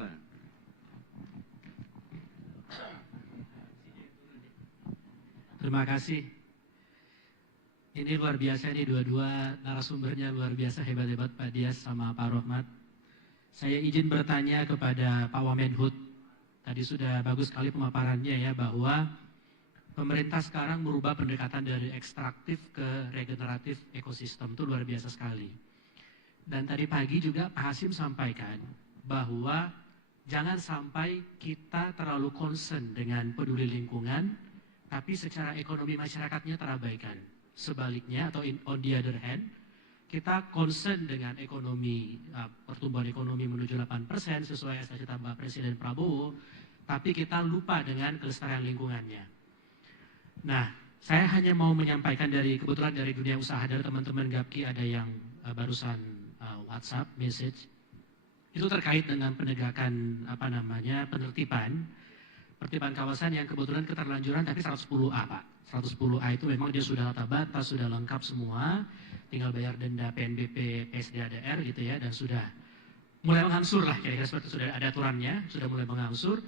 Silakan. Terima kasih. Ini luar biasa nih, dua-dua narasumbernya luar biasa, hebat-hebat Pak Dias sama Pak Rohmat. Saya izin bertanya kepada Pak Wamenhut. Tadi sudah bagus sekali pemaparannya ya, bahwa pemerintah sekarang merubah pendekatan dari ekstraktif ke regeneratif ekosistem, itu luar biasa sekali. Dan tadi pagi juga Pak Hasyim sampaikan bahwa jangan sampai kita terlalu concern dengan peduli lingkungan, tapi secara ekonomi masyarakatnya terabaikan. Sebaliknya atau on the other hand, kita concern dengan ekonomi, pertumbuhan ekonomi menuju 8% sesuai cita-cita Pak Presiden Prabowo, tapi kita lupa dengan kelestarian lingkungannya. Nah, saya hanya mau menyampaikan kebetulan dari dunia usaha, dari teman-teman GAPKI ada yang barusan WhatsApp message, itu terkait dengan penegakan penertiban kawasan yang kebetulan keterlanjuran tapi 110A Pak. 110A itu memang dia sudah tata batas, sudah lengkap semua, tinggal bayar denda PNBP, PSDADR gitu ya, dan sudah mulai mengangsur lah, kira-kira seperti sudah ada aturannya, sudah mulai mengangsur.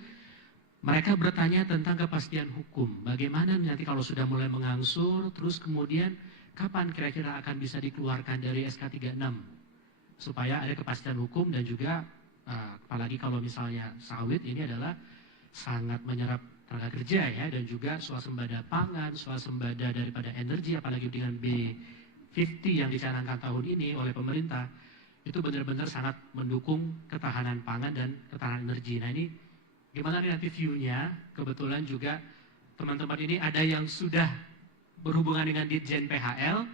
Mereka bertanya tentang kepastian hukum, bagaimana nanti kalau sudah mulai mengangsur, terus kemudian kapan kira-kira akan bisa dikeluarkan dari SK36, supaya ada kepastian hukum dan juga, apalagi kalau misalnya sawit ini adalah sangat menyerap tenaga kerja ya, dan juga swasembada pangan, swasembada daripada energi, apalagi dengan B50 yang dicanangkan tahun ini oleh pemerintah, itu benar-benar sangat mendukung ketahanan pangan dan ketahanan energi. Nah ini gimana nih nanti view-nya? Kebetulan juga teman-teman ini ada yang sudah berhubungan dengan Ditjen PHL,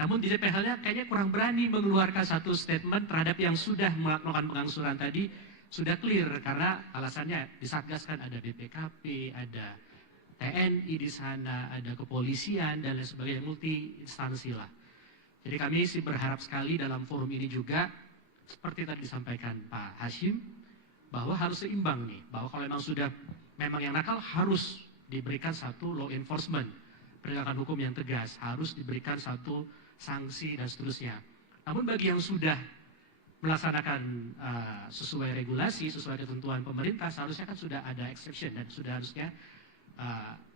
namun Ditjen PHL-nya kayaknya kurang berani mengeluarkan satu statement terhadap yang sudah melakukan pengangsuran tadi. Sudah clear karena alasannya di Satgas kan ada BPKP, ada TNI di sana, ada kepolisian dan lain sebagainya, multi instansi lah. Jadi kami sih berharap sekali dalam forum ini juga seperti tadi disampaikan Pak Hasyim, bahwa harus seimbang nih, bahwa kalau memang yang nakal harus diberikan satu law enforcement, penegakan hukum yang tegas, harus diberikan satu sanksi dan seterusnya. Namun bagi yang sudah melaksanakan sesuai regulasi, sesuai ketentuan pemerintah, seharusnya kan sudah ada exception dan sudah harusnya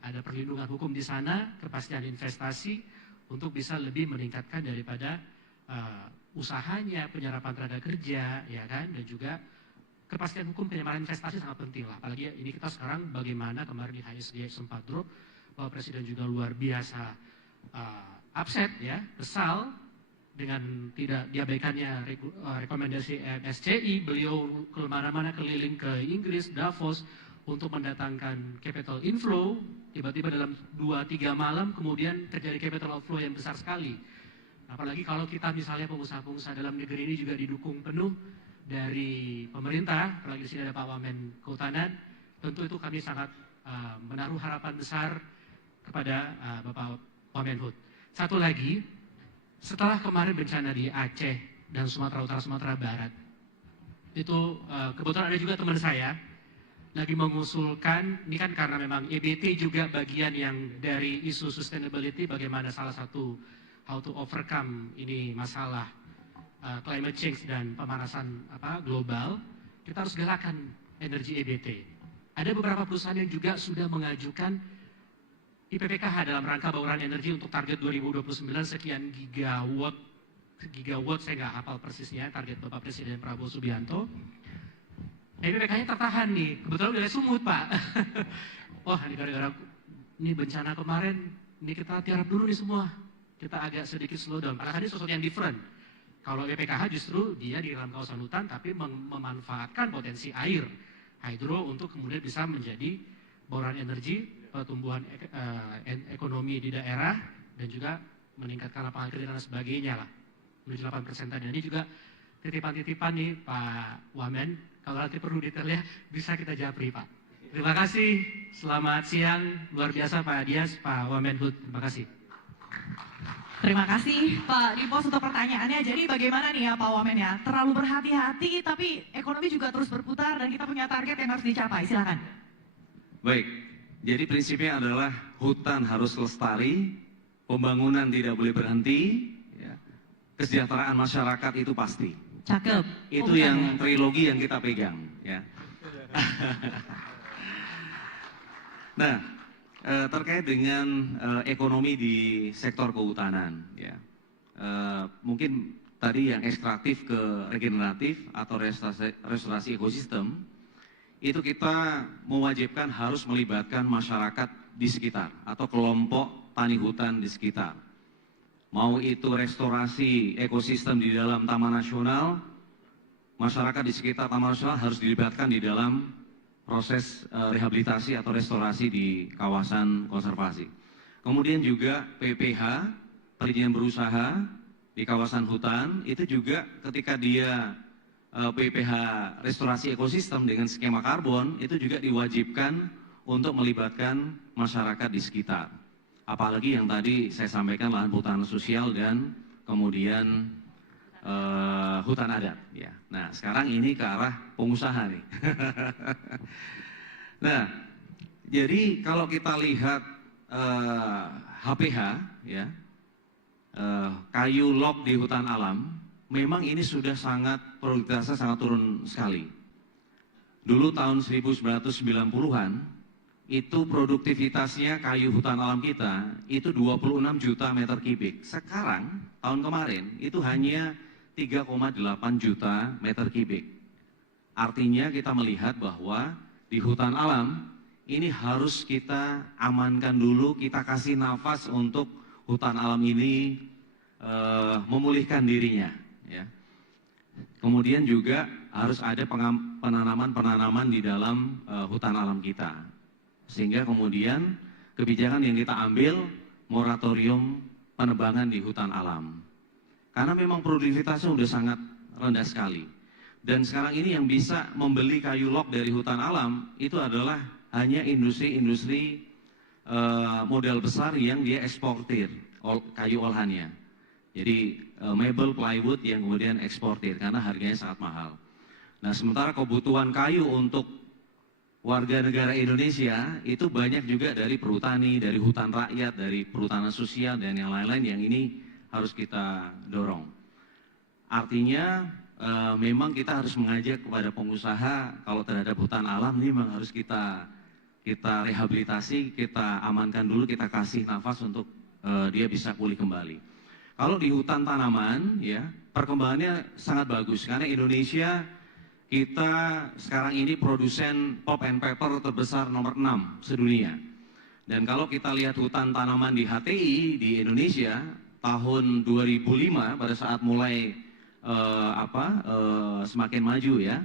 ada perlindungan hukum di sana, kepastian investasi untuk bisa lebih meningkatkan daripada usahanya, penyerapan tenaga kerja, ya kan, dan juga kepastian hukum penyerapan investasi sangat penting lah. Apalagi ini kita sekarang bagaimana kemarin di HSG sempat drop, bahwa Presiden juga luar biasa upset ya, kesal dengan tidak diabaikannya rekomendasi MSCI. Beliau kemana-mana keliling ke Inggris, Davos, untuk mendatangkan capital inflow. Tiba-tiba dalam 2-3 malam kemudian terjadi capital outflow yang besar sekali. Apalagi kalau kita misalnya pengusaha-pengusaha dalam negeri ini juga didukung penuh dari pemerintah, apalagi di sini ada Pak Wamen Kehutanan, tentu itu kami sangat menaruh harapan besar kepada Bapak Wamenhut. Satu lagi, setelah kemarin bencana di Aceh dan Sumatera Utara, Sumatera Barat, itu kebetulan ada juga teman saya lagi mengusulkan, ini kan karena memang EBT juga bagian yang dari isu sustainability, bagaimana salah satu how to overcome ini masalah climate change dan pemanasan global, kita harus galakan energi EBT. Ada beberapa perusahaan yang juga sudah mengajukan IPPKH dalam rangka bauran energi untuk target 2029 sekian gigawatt saya nggak hafal persisnya, target Bapak Presiden Prabowo Subianto. IPPKH-nya tertahan nih, kebetulan wilayah Sumut Pak. Wah ini gara-gara ini bencana kemarin, ini kita tiarap dulu nih semua. Kita agak sedikit slow down, padahal ini sesuatu yang different. Kalau IPPKH justru dia di dalam kawasan hutan tapi memanfaatkan potensi air, hidro, untuk kemudian bisa menjadi bauran energi, pertumbuhan ekonomi di daerah, dan juga meningkatkan lapangan kerja dan sebagainya lah, menuju 8% tadi. Ini juga titipan-titipan nih Pak Wamen, kalau nanti perlu detailnya bisa kita japri Pak. Terima kasih, selamat siang, luar biasa Pak Dias, Pak Wamenhut, terima kasih. Terima kasih Pak Dipos untuk pertanyaannya. Jadi bagaimana nih ya Pak Wamen ya, terlalu berhati-hati tapi ekonomi juga terus berputar dan kita punya target yang harus dicapai, silakan. Baik, jadi prinsipnya adalah hutan harus lestari, pembangunan tidak boleh berhenti, ya. Kesejahteraan masyarakat itu pasti. Cakep. Itu Oh, bukan yang ya? trilogi yang kita pegang, ya. Nah, terkait dengan ekonomi di sektor kehutanan, ya. Mungkin tadi yang ekstraktif ke regeneratif atau restorasi ekosistem, itu kita mewajibkan harus melibatkan masyarakat di sekitar atau kelompok tani hutan di sekitar. Mau itu restorasi ekosistem di dalam Taman Nasional, masyarakat di sekitar Taman Nasional harus dilibatkan di dalam proses rehabilitasi atau restorasi di kawasan konservasi. Kemudian juga PPH, perizinan berusaha di kawasan hutan, itu juga ketika dia PPH restorasi ekosistem dengan skema karbon, itu juga diwajibkan untuk melibatkan masyarakat di sekitar. Apalagi yang tadi saya sampaikan lahan perhutanan sosial dan kemudian hutan adat. Ya. Nah, sekarang ini ke arah pengusaha nih. Nah, jadi kalau kita lihat HPH, ya, kayu log di hutan alam, memang ini sudah produktivitasnya sangat turun sekali. Dulu tahun 1990-an, itu produktivitasnya kayu hutan alam kita itu 26 juta meter kubik. Sekarang, tahun kemarin, itu hanya 3,8 juta meter kubik. Artinya kita melihat bahwa di hutan alam, ini harus kita amankan dulu, kita kasih nafas untuk hutan alam ini memulihkan dirinya. Ya. Kemudian juga harus ada penanaman di dalam hutan alam kita. Sehingga kemudian kebijakan yang kita ambil moratorium penebangan di hutan alam. Karena memang produktivitasnya sudah sangat rendah sekali. Dan sekarang ini yang bisa membeli kayu log dari hutan alam itu adalah hanya industri-industri modal besar yang dia eksportir kayu olahannya. Jadi mebel, plywood yang kemudian eksportir karena harganya sangat mahal. Nah, sementara kebutuhan kayu untuk warga negara Indonesia itu banyak juga dari perhutani, dari hutan rakyat, dari perhutanan sosial dan yang lain-lain yang ini harus kita dorong. Artinya memang kita harus mengajak kepada pengusaha kalau terhadap hutan alam ini memang harus kita rehabilitasi, kita amankan dulu, kita kasih nafas untuk dia bisa pulih kembali. Kalau di hutan tanaman, ya perkembangannya sangat bagus karena Indonesia kita sekarang ini produsen pulp and paper terbesar nomor 6 sedunia. Dan kalau kita lihat hutan tanaman di HTI di Indonesia tahun 2005 pada saat mulai semakin maju ya,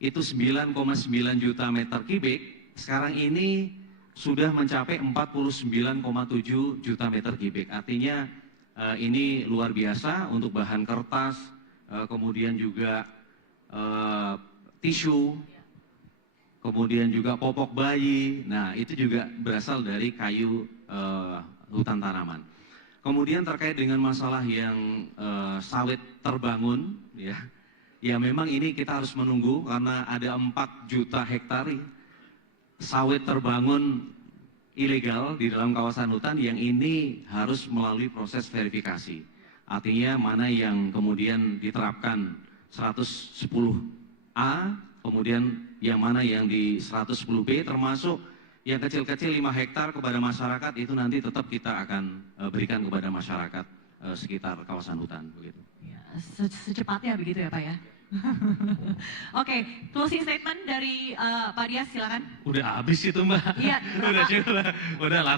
itu 9,9 juta meter kubik. Sekarang ini sudah mencapai 49,7 juta meter kubik. Artinya ini luar biasa untuk bahan kertas, kemudian juga tisu, kemudian juga popok bayi. Nah, itu juga berasal dari kayu hutan tanaman. Kemudian terkait dengan masalah yang sawit terbangun, ya memang ini kita harus menunggu karena ada 4 juta hektar sawit terbangun ilegal di dalam kawasan hutan yang ini harus melalui proses verifikasi. Artinya mana yang kemudian diterapkan 110A, kemudian yang mana yang di 110B, termasuk yang kecil-kecil 5 hektar kepada masyarakat itu nanti tetap kita akan berikan kepada masyarakat sekitar kawasan hutan. Begitu. Ya, secepatnya begitu ya Pak ya. Oke, closing statement dari Pak Dias silakan. Udah habis itu Mbak. Iya. Udah langsung.